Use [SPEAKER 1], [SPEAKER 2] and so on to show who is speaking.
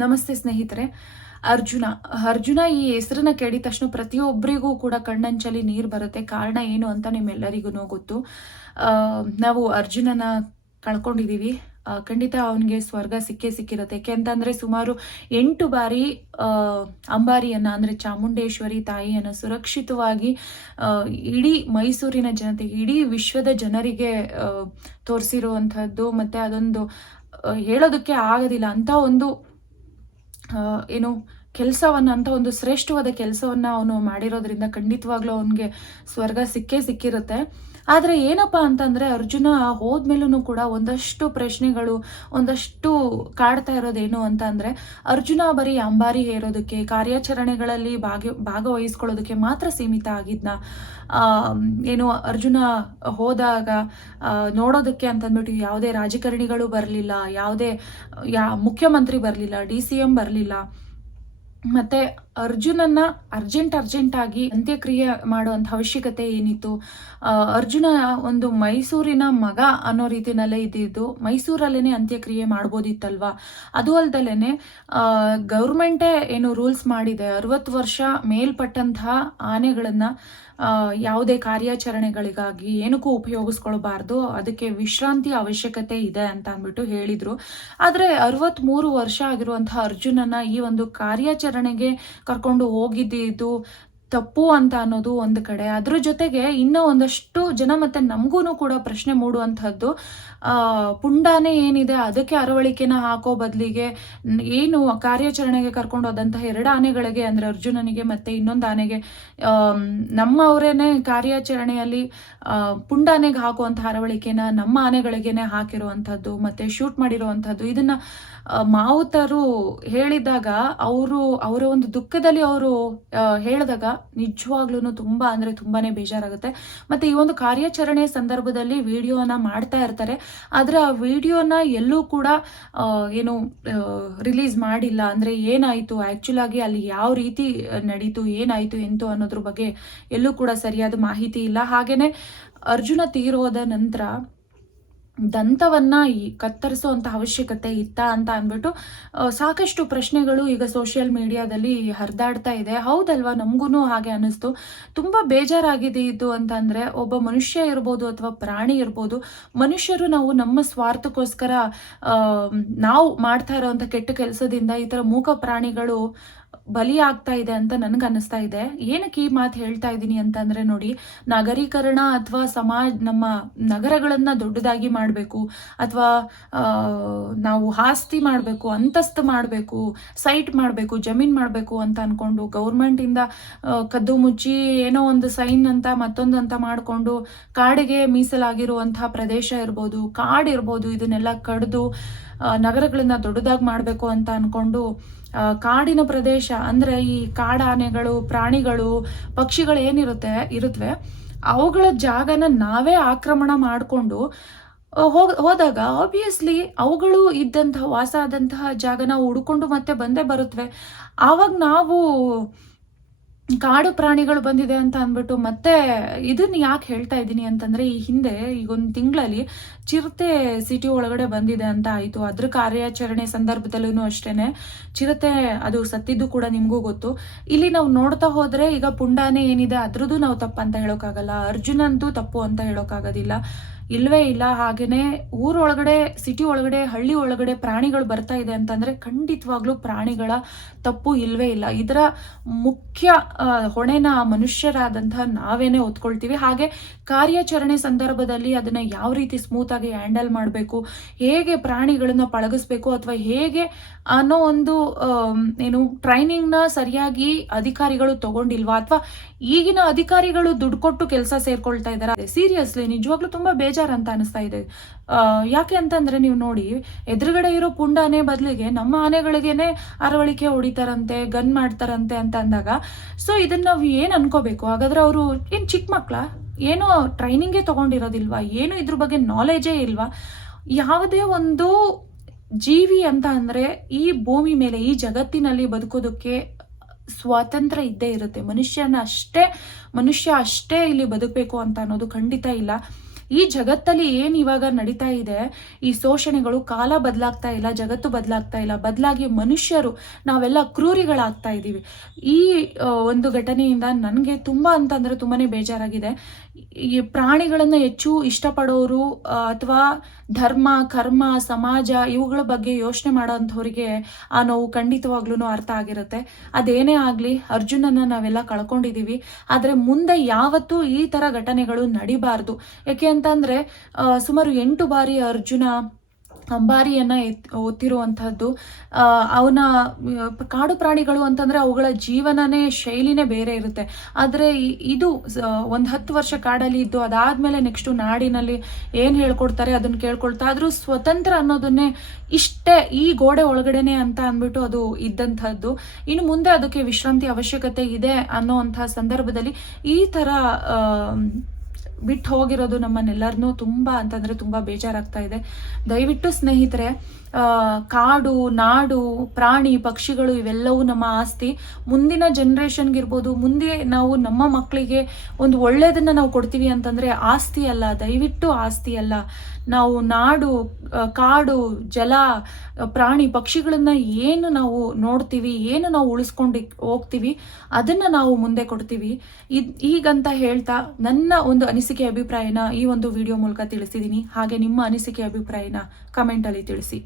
[SPEAKER 1] ನಮಸ್ತೆ ಸ್ನೇಹಿತರೆ. ಅರ್ಜುನ ಅರ್ಜುನ ಈ ಹೆಸರನ್ನ ಕೇಳಿದ ತಕ್ಷಣ ಪ್ರತಿಯೊಬ್ಬರಿಗೂ ಕೂಡ ಕಣ್ಣಂಚಲಿ ನೀರು ಬರುತ್ತೆ. ಕಾರಣ ಏನು ಅಂತ ನಿಮ್ಮೆಲ್ಲರಿಗೂ ಗೊತ್ತು. ನಾವು ಅರ್ಜುನನ ಕಳ್ಕೊಂಡಿದ್ದೀವಿ ಖಂಡಿತ ಅವನಿಗೆ ಸ್ವರ್ಗ ಸಿಕ್ಕೇ ಸಿಕ್ಕಿರುತ್ತೆ. ಯಾಕೆಂತಂದ್ರೆ ಸುಮಾರು ಎಂಟು ಬಾರಿ ಅಂಬಾರಿಯನ್ನು, ಅಂದ್ರೆ ಚಾಮುಂಡೇಶ್ವರಿ ತಾಯಿಯನ್ನು ಸುರಕ್ಷಿತವಾಗಿ ಇಡೀ ಮೈಸೂರಿನ ಜನತೆಗೆ ಇಡೀ ವಿಶ್ವದ ಜನರಿಗೆ ತೋರಿಸಿರುವಂಥದ್ದು ಮತ್ತೆ ಅದೊಂದು ಹೇಳೋದಕ್ಕೆ ಆಗೋದಿಲ್ಲ. ಅಂತ ಒಂದು ಆ, ಏನು ಕೆಲಸವನ್ನ ಅಂತ ಒಂದು ಶ್ರೇಷ್ಠವಾದ ಕೆಲಸವನ್ನ ಅವನು ಮಾಡಿರೋದ್ರಿಂದ ಖಂಡಿತವಾಗ್ಲೂ ಅವನಿಗೆ ಸ್ವರ್ಗ ಸಿಕ್ಕೇ ಸಿಕ್ಕಿರುತ್ತೆ. ಆದರೆ ಏನಪ್ಪ ಅಂತಂದ್ರೆ ಅರ್ಜುನ ಹೋದ್ಮೇಲೂ ಕೂಡ ಒಂದಷ್ಟು ಪ್ರಶ್ನೆಗಳು, ಒಂದಷ್ಟು ಕಾಡ್ತಾ ಇರೋದೇನು ಅಂತ ಅಂದ್ರೆ ಅರ್ಜುನ ಬರೀ ಅಂಬಾರಿ ಹೇರೋದಕ್ಕೆ, ಕಾರ್ಯಾಚರಣೆಗಳಲ್ಲಿ ಭಾಗ ಭಾಗವಹಿಸ್ಕೊಳ್ಳೋದಕ್ಕೆ ಮಾತ್ರ ಸೀಮಿತ ಆಗಿದ್ನ. ಏನು ಅರ್ಜುನ ಹೋದಾಗ ನೋಡೋದಕ್ಕೆ ಅಂತಂದ್ಬಿಟ್ಟು ಯಾವುದೇ ರಾಜಕಾರಣಿಗಳು ಬರಲಿಲ್ಲ, ಯಾವುದೇ, ಯಾ ಮುಖ್ಯಮಂತ್ರಿ ಬರಲಿಲ್ಲ, ಡಿ ಸಿ ಎಂ ಬರಲಿಲ್ಲ. ಮತ್ತೆ ಅರ್ಜುನನ್ನ ಅರ್ಜೆಂಟ್ ಅರ್ಜೆಂಟ್ ಆಗಿ ಅಂತ್ಯಕ್ರಿಯೆ ಮಾಡುವಂತ ಅವಶ್ಯಕತೆ ಏನಿತ್ತು? ಅರ್ಜುನ ಒಂದು ಮೈಸೂರಿನ ಮಗ ಅನ್ನೋ ರೀತಿನಲ್ಲೇ ಇದ್ದಿದ್ದು, ಮೈಸೂರಲ್ಲೇನೆ ಅಂತ್ಯಕ್ರಿಯೆ ಮಾಡ್ಬೋದಿತ್ತಲ್ವಾ? ಅದು ಅಲ್ದಲೇನೆ ಗೌರ್ಮೆಂಟೇ ಏನು ರೂಲ್ಸ್ ಮಾಡಿದೆ, ಅರವತ್ತು ವರ್ಷ ಮೇಲ್ಪಟ್ಟಂತಹ ಆನೆಗಳನ್ನ ಯಾವುದೇ ಕಾರ್ಯಾಚರಣೆಗಳಿಗಾಗಿ ಏನಕ್ಕೂ ಉಪಯೋಗಿಸ್ಕೊಳ್ಬಾರ್ದು, ಅದಕ್ಕೆ ವಿಶ್ರಾಂತಿ ಅವಶ್ಯಕತೆ ಇದೆ ಅಂತ ಅಂದ್ಬಿಟ್ಟು ಹೇಳಿದ್ರು. ಆದರೆ ಅರವತ್ತ್ಮೂರು ವರ್ಷ ಆಗಿರುವಂತಹ ಅರ್ಜುನನ ಈ ಒಂದು ಕಾರ್ಯಾಚರಣೆಗೆ ಕರ್ಕೊಂಡು ಹೋಗಿದ್ದಿದ್ದು ತಪ್ಪು ಅಂತ ಅನ್ನೋದು ಒಂದು ಕಡೆ. ಅದ್ರ ಜೊತೆಗೆ ಇನ್ನೂ ಒಂದಷ್ಟು ಜನ ಮತ್ತೆ ನಮಗೂ ಕೂಡ ಪ್ರಶ್ನೆ ಮೂಡುವಂಥದ್ದು ಪುಂಡಾನೆ ಏನಿದೆ, ಅದಕ್ಕೆ ಅರವಳಿಕೆನ ಹಾಕೋ ಬದಲಿಗೆ ಏನು ಕಾರ್ಯಾಚರಣೆಗೆ ಕರ್ಕೊಂಡು ಹೋದಂತಹ ಎರಡು ಆನೆಗಳಿಗೆ, ಅಂದರೆ ಅರ್ಜುನನಿಗೆ ಮತ್ತೆ ಇನ್ನೊಂದು ಆನೆಗೆ ನಮ್ಮವರೇ ಕಾರ್ಯಾಚರಣೆಯಲ್ಲಿ ಪುಂಡಾನೆಗೆ ಹಾಕುವಂತಹ ಅರವಳಿಕೆನ, ನಮ್ಮ ಆನೆಗಳಿಗೇನೆ ಹಾಕಿರುವಂಥದ್ದು, ಮತ್ತೆ ಶೂಟ್ ಮಾಡಿರುವಂಥದ್ದು. ಇದನ್ನ ಮಾವುತರು ಹೇಳಿದಾಗ, ಅವರು, ಅವರ ಒಂದು ದುಃಖದಲ್ಲಿ ಅವರು ಹೇಳಿದಾಗ ನಿಜವಾಗ್ಲೂ ತುಂಬಾ ಅಂದ್ರೆ ತುಂಬಾನೇ ಬೇಜಾರಾಗುತ್ತೆ. ಮತ್ತೆ ಈ ಒಂದು ಕಾರ್ಯಾಚರಣೆ ಸಂದರ್ಭದಲ್ಲಿ ವಿಡಿಯೋನ ಮಾಡ್ತಾ ಇರ್ತಾರೆ. ಆದರೆ ಆ ವಿಡಿಯೋನ ಎಲ್ಲೂ ಕೂಡ ಏನು ರಿಲೀಸ್ ಮಾಡಿಲ್ಲ. ಅಂದ್ರೆ ಏನಾಯ್ತು? ಆ್ಯಕ್ಚುಲಾಗಿ ಅಲ್ಲಿ ಯಾವ ರೀತಿ ನಡೀತು? ಏನಾಯ್ತು? ಎಂತು ಅನ್ನೋದ್ರ ಬಗ್ಗೆ ಎಲ್ಲೂ ಕೂಡ ಸರಿಯಾದ ಮಾಹಿತಿ ಇಲ್ಲ. ಹಾಗೆಯೇ ಅರ್ಜುನ ತೀರೋದ ನಂತರ ದಂತವನ್ನ ಈ ಅವಶ್ಯಕತೆ ಇತ್ತ ಅಂತ ಅಂದ್ಬಿಟ್ಟು ಸಾಕಷ್ಟು ಪ್ರಶ್ನೆಗಳು ಈಗ ಸೋಷಿಯಲ್ ಮೀಡಿಯಾದಲ್ಲಿ ಹರಿದಾಡ್ತಾ ಇದೆ. ಹೌದಲ್ವಾ? ನಮಗೂ ಹಾಗೆ ಅನ್ನಿಸ್ತು. ತುಂಬ ಬೇಜಾರಾಗಿದೆ ಇದು ಅಂತಂದರೆ, ಒಬ್ಬ ಮನುಷ್ಯ ಇರ್ಬೋದು ಅಥವಾ ಪ್ರಾಣಿ ಇರ್ಬೋದು, ಮನುಷ್ಯರು ನಾವು ನಮ್ಮ ಸ್ವಾರ್ಥಕ್ಕೋಸ್ಕರ ನಾವು ಮಾಡ್ತಾ ಇರೋವಂಥ ಕೆಟ್ಟ ಕೆಲಸದಿಂದ ಈ ಥರ ಮೂಕ ಪ್ರಾಣಿಗಳು ಬಲಿ ಆಗ್ತಾ ಇದೆ ಅಂತ ನನಗೆ ಅನಿಸ್ತಾ ಇದೆ. ಏನಕ್ಕೆ ಈ ಮಾತು ಹೇಳ್ತಾ ಇದ್ದೀನಿ ಅಂತಂದ್ರೆ ನೋಡಿ, ನಗರೀಕರಣ ಅಥವಾ ಸಮಾಜ, ನಮ್ಮ ನಗರಗಳನ್ನ ದೊಡ್ಡದಾಗಿ ಮಾಡಬೇಕು, ಅಥವಾ ನಾವು ಆಸ್ತಿ ಮಾಡಬೇಕು, ಅಂತಸ್ತು ಮಾಡಬೇಕು, ಸೈಟ್ ಮಾಡಬೇಕು, ಜಮೀನ್ ಮಾಡಬೇಕು ಅಂತ ಅನ್ಕೊಂಡು ಗೌರ್ಮೆಂಟಿಂದ ಕದ್ದು ಮುಚ್ಚಿ ಏನೋ ಒಂದು ಸೈನ್ ಅಂತ ಮತ್ತೊಂದು ಅಂತ ಮಾಡಿಕೊಂಡು ಕಾಡಿಗೆ ಮೀಸಲಾಗಿರುವಂತಹ ಪ್ರದೇಶ ಇರ್ಬೋದು ಕಾಡಿರ್ಬೋದು ಇದನ್ನೆಲ್ಲ ಕಡ್ದು ನಗರಗಳನ್ನ ದೊಡ್ಡದಾಗಿ ಮಾಡಬೇಕು ಅಂತ ಅನ್ಕೊಂಡು ಕಾಡಿನ ಪ್ರದೇಶ, ಅಂದ್ರೆ ಈ ಕಾಡಾನೆಗಳು, ಪ್ರಾಣಿಗಳು, ಪಕ್ಷಿಗಳು ಏನಿರುತ್ತೆ ಇರುತ್ತವೆ ಅವುಗಳ ಜಾಗನ ನಾವೇ ಆಕ್ರಮಣ ಮಾಡಿಕೊಂಡು ಹೋಗ, ಹೋದಾಗ ಆಬ್ವಿಯಸ್ಲಿ ಅವುಗಳು ಇದ್ದಂತಹ, ವಾಸ ಆದಂತಹ ಜಾಗ ನಾವು ಹುಡ್ಕೊಂಡು ಮತ್ತೆ ಬಂದೇ ಬರುತ್ತವೆ ಆವಾಗ ನಾವು ಕಾಡು ಪ್ರಾಣಿಗಳು ಬಂದಿದೆ ಅಂತ ಅಂದ್ಬಿಟ್ಟು ಮತ್ತೆ ಇದನ್ನ ಯಾಕೆ ಹೇಳ್ತಾ ಇದ್ದೀನಿ ಅಂತಂದ್ರೆ ಈ ಹಿಂದೆ ಈಗ ಒಂದು ತಿಂಗಳಲ್ಲಿ ಚಿರತೆ ಸಿಟಿ ಒಳಗಡೆ ಬಂದಿದೆ ಅಂತ ಆಯಿತು. ಅದ್ರ ಕಾರ್ಯಾಚರಣೆ ಸಂದರ್ಭದಲ್ಲೂ ಅಷ್ಟೇನೆ. ಚಿರತೆ ಅದು ಸತ್ತಿದ್ದು ಕೂಡ ನಿಮಗೂ ಗೊತ್ತು. ಇಲ್ಲಿ ನಾವು ನೋಡ್ತಾ ಹೋದ್ರೆ ಈಗ ಪುಂಡಾನೆ ಏನಿದೆ ಅದ್ರದ್ದು ನಾವು ತಪ್ಪು ಅಂತ ಹೇಳೋಕ್ಕಾಗಲ್ಲ ಅರ್ಜುನಂತೂ ತಪ್ಪು ಅಂತ ಹೇಳೋಕ್ಕಾಗೋದಿಲ್ಲ ಇಲ್ವೇ ಇಲ್ಲ, ಹಾಗೇನೆ ಊರೊಳಗಡೆ ಸಿಟಿ ಒಳಗಡೆ, ಹಳ್ಳಿ ಒಳಗಡೆ ಪ್ರಾಣಿಗಳು ಬರ್ತಾ ಇದೆ ಅಂತಂದ್ರೆ ಖಂಡಿತವಾಗ್ಲೂ ಪ್ರಾಣಿಗಳ ತಪ್ಪು ಇಲ್ವೇ ಇಲ್ಲ. ಇದರ ಮುಖ್ಯ ಹೊಣೆನ ಮನುಷ್ಯರಾದಂತಹ ನಾವೇನೆ ಒತ್ಕೊಳ್ತೀವಿ ಹಾಗೆ ಕಾರ್ಯಾಚರಣೆ ಸಂದರ್ಭದಲ್ಲಿ ಅದನ್ನ ಯಾವ ರೀತಿ ಸ್ಮೂತ್ ಆಗಿ ಹ್ಯಾಂಡಲ್ ಮಾಡಬೇಕು, ಹೇಗೆ ಪ್ರಾಣಿಗಳನ್ನ ಪಳಗಿಸ್ಬೇಕು ಅಥವಾ ಹೇಗೆ ಅನ್ನೋ ಒಂದು ಏನು ಟ್ರೈನಿಂಗ್ನ ಸರಿಯಾಗಿ ಅಧಿಕಾರಿಗಳು ತಗೊಂಡಿಲ್ವಾ? ಅಥವಾ ಈಗಿನ ಅಧಿಕಾರಿಗಳು ದುಡ್ಡು ಕೊಟ್ಟು ಕೆಲಸ ಸೇರ್ಕೊಳ್ತಾ ಇದ್ದಾರೆ? ಸೀರಿಯಸ್ಲಿ ನಿಜವಾಗ್ಲೂ ತುಂಬಾ ಬೇಜಾರ್ ಅಂತ ಅನಿಸ್ತಾ ಇದೆ. ಯಾಕೆ ಅಂತಂದ್ರೆ ನೀವು ನೋಡಿ, ಎದುರುಗಡೆ ಇರೋ ಪುಂಡ ಆನೆ ಬದಲಿಗೆ ನಮ್ಮ ಆನೆಗಳಿಗೇನೆ ಅರವಳಿಕೆ ಹೊಡಿತಾರಂತೆ, ಗನ್ ಮಾಡ್ತಾರಂತೆ ಅಂತ ಅಂದಾಗ ಸೊ ಇದನ್ನ ನಾವು ಏನ್ ಅನ್ಕೋಬೇಕು? ಹಾಗಾದ್ರೆ ಅವರು ಏನ್ ಚಿಕ್ಕ ಮಕ್ಳ? ಏನೋ ಟ್ರೈನಿಂಗೇ ತಗೊಂಡಿರೋದಿಲ್ವಾ? ಏನು ಇದ್ರ ಬಗ್ಗೆ ನಾಲೆಜೇ ಇಲ್ವಾ? ಯಾವುದೇ ಒಂದು ಜೀವಿ ಅಂತ ಅಂದ್ರೆ ಈ ಭೂಮಿ ಮೇಲೆ, ಈ ಜಗತ್ತಿನಲ್ಲಿ ಬದುಕೋದಕ್ಕೆ ಸ್ವಾತಂತ್ರ್ಯ ಇದ್ದೇ ಇರುತ್ತೆ. ಮನುಷ್ಯನ ಅಷ್ಟೇ, ಮನುಷ್ಯ ಅಷ್ಟೇ ಇಲ್ಲಿ ಬದುಕಬೇಕು ಅಂತ ಅನ್ನೋದು ಖಂಡಿತ ಇಲ್ಲ. ಈ ಜಗತ್ತಲ್ಲಿ ಏನು ಇವಾಗ ನಡೀತಾ ಇದೆ? ಈ ಶೋಷಣೆಗಳು ಕಾಲ ಬದಲಾಗ್ತಾ ಇಲ್ಲ, ಜಗತ್ತು ಬದಲಾಗ್ತಾ ಇಲ್ಲ. ಬದಲಾಗಿ ಮನುಷ್ಯರು, ನಾವೆಲ್ಲ ಕ್ರೂರಿಗಳಾಗ್ತಾ ಇದ್ದೀವಿ. ಈ ಒಂದು ಘಟನೆಯಿಂದ ನನಗೆ ತುಂಬ ಅಂತಂದರೆ ತುಂಬಾ ಬೇಜಾರಾಗಿದೆ. ಈ ಪ್ರಾಣಿಗಳನ್ನು ಹೆಚ್ಚು ಇಷ್ಟಪಡೋರು ಅಥವಾ ಧರ್ಮ, ಕರ್ಮ, ಸಮಾಜ, ಇವುಗಳ ಬಗ್ಗೆ ಯೋಚನೆ ಮಾಡೋಂಥವ್ರಿಗೆ ಆ ನೋವು ಖಂಡಿತವಾಗ್ಲೂ ಅರ್ಥ ಆಗಿರುತ್ತೆ. ಅದೇನೇ ಆಗಲಿ ಅರ್ಜುನನ ನಾವೆಲ್ಲ ಕಳ್ಕೊಂಡಿದ್ದೀವಿ. ಆದರೆ ಮುಂದೆ ಯಾವತ್ತೂ ಈ ಥರ ಘಟನೆಗಳು ನಡಿಬಾರ್ದು. ಯಾಕೆ ಅಂತಂದರೆ ಸುಮಾರು ಎಂಟು ಬಾರಿ ಅರ್ಜುನ ಅಂಬಾರಿಯನ್ನು ಎತ್ ಒತ್ತಿರುವಂಥದ್ದು ಅವನ ಕಾಡು ಪ್ರಾಣಿಗಳು ಅಂತಂದರೆ ಅವುಗಳ ಜೀವನನೇ, ಶೈಲಿನೇ ಬೇರೆ ಇರುತ್ತೆ. ಆದರೆ ಇದು ಒಂದು ಹತ್ತು ವರ್ಷ ಕಾಡಲ್ಲಿ ಇದ್ದು ಅದಾದಮೇಲೆ ನೆಕ್ಸ್ಟು ನಾಡಿನಲ್ಲಿ ಏನು ಹೇಳ್ಕೊಡ್ತಾರೆ ಅದನ್ನು ಕೇಳ್ಕೊಳ್ತಾ ಆದರೂ ಸ್ವತಂತ್ರ ಅನ್ನೋದನ್ನೇ ಇಷ್ಟೇ ಈ ಗೋಡೆ ಒಳಗಡೆನೆ ಅಂತ ಅಂದ್ಬಿಟ್ಟು ಅದು ಇದ್ದಂಥದ್ದು. ಇನ್ನು ಮುಂದೆ ಅದಕ್ಕೆ ವಿಶ್ರಾಂತಿ ಅವಶ್ಯಕತೆ ಇದೆ ಅನ್ನೋವಂಥ ಸಂದರ್ಭದಲ್ಲಿ ಈ ಥರ ಬಿಟ್ಟು ಹೋಗಿರೋದು ನಮ್ಮನ್ನೆಲ್ಲರನ್ನೂ ತುಂಬ ಅಂತಂದರೆ ತುಂಬ ಬೇಜಾರಾಗ್ತಾ ಇದೆ. ದಯವಿಟ್ಟು ಸ್ನೇಹಿತರೆ ಕಾಡು, ನಾಡು, ಪ್ರಾಣಿ, ಪಕ್ಷಿಗಳು ಇವೆಲ್ಲವೂ ನಮ್ಮ ಆಸ್ತಿ. ಮುಂದಿನ ಜನ್ರೇಷನ್ಗಿರ್ಬೋದು ಮುಂದೆ ನಾವು ನಮ್ಮ ಮಕ್ಕಳಿಗೆ ಒಂದು ಒಳ್ಳೆಯದನ್ನು ನಾವು ಕೊಡ್ತೀವಿ ಅಂತಂದರೆ ಆಸ್ತಿ ಅಲ್ಲ, ದಯವಿಟ್ಟು ಆಸ್ತಿ ಅಲ್ಲ. ನಾವು ನಾಡು ಕಾಡು, ಜಲ, ಪ್ರಾಣಿ, ಪಕ್ಷಿಗಳನ್ನ ಏನು ನಾವು ನೋಡ್ತೀವಿ, ಏನು ನಾವು ಉಳಿಸ್ಕೊಂಡು ಹೋಗ್ತೀವಿ, ಅದನ್ನು ನಾವು ಮುಂದೆ ಕೊಡ್ತೀವಿ. ಇದು, ಈಗಂತ ಹೇಳ್ತಾ ನನ್ನ ಒಂದು ಅನಿಸಿಕೆ ಅಭಿಪ್ರಾಯನ ಈ ಒಂದು ವಿಡಿಯೋ ಮೂಲಕ ತಿಳಿಸಿದ್ದೀನಿ ಹಾಗೆ ನಿಮ್ಮ ಅನಿಸಿಕೆ ಅಭಿಪ್ರಾಯನ ಕಮೆಂಟಲ್ಲಿ ತಿಳಿಸಿ.